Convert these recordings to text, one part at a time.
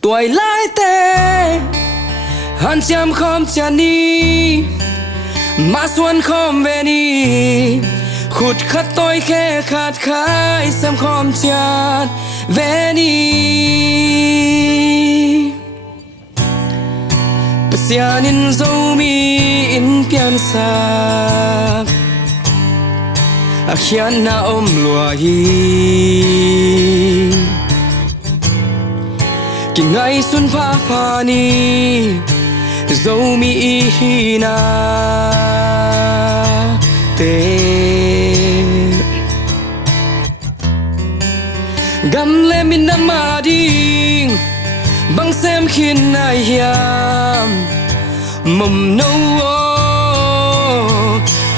tuổi lái tê hắn chăm không chả ni mà xuân không về ni khụt khát tôi khe khát khái xem không chát về ni pasianin dâu mi in pian sa akhian na lùa hi ki ngai sun pha pha ni dâu mi hi na te gam le min na ma ding bang xem khin na hiam mầm nâu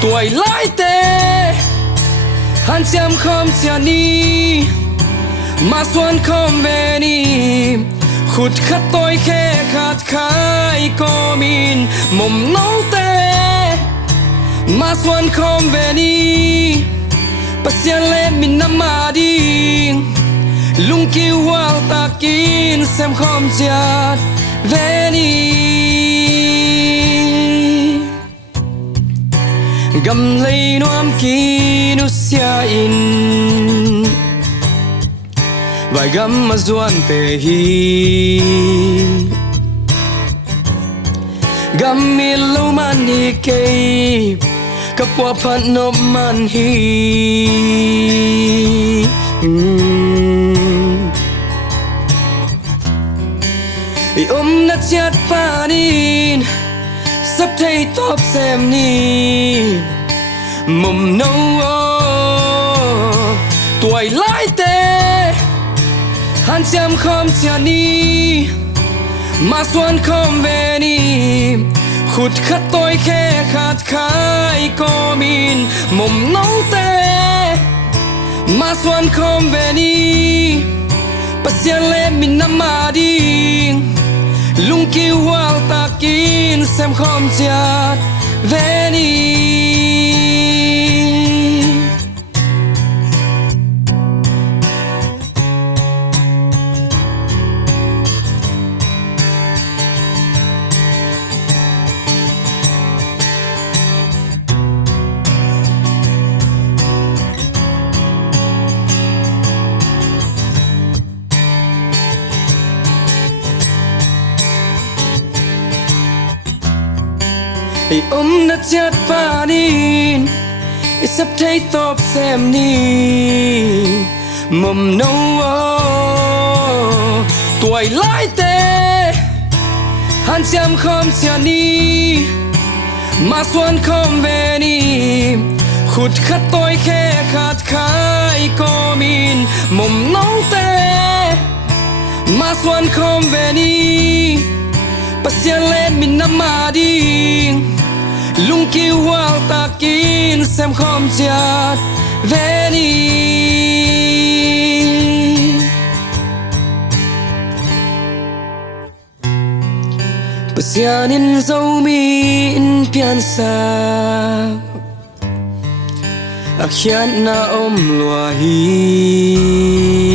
tuổi lái tê hắn chăm không chia ni mà xuân không về ni khụt khát tôi khe khát khái có min mầm nâu tê mà xuân không về ni pasian lên min nằm mà đi lung kêu hoa ta kín xem không chát về ni gam lấy noam ki nu sia in vài gam mà duan tê hi gam mi lâu man hi kê kapwa phan no man hi i na chat panin sắp thấy top xem ni mầm nâu tuổi lái tê hắn chăm không chia ni mà xuân không về ni khụt khát tôi khe khát khái có min mầm nâu tê mà xuân không về ni pasian lên min nằm mà đi lung kêu hoa ta kín xem không chát về ni na chat panin sắp thấy top xem ni mầm nâu tuổi lái tê hắn chăm không chia ni mà xuân không về ni khụt khát tôi khe khát khái có min mầm nâu tê mà xuân không về ni pasian lên min nằm mà đi lung kêu hoa ta kín xem không chát về ni pasianin dâu mi in pian sa akhian na lùa hi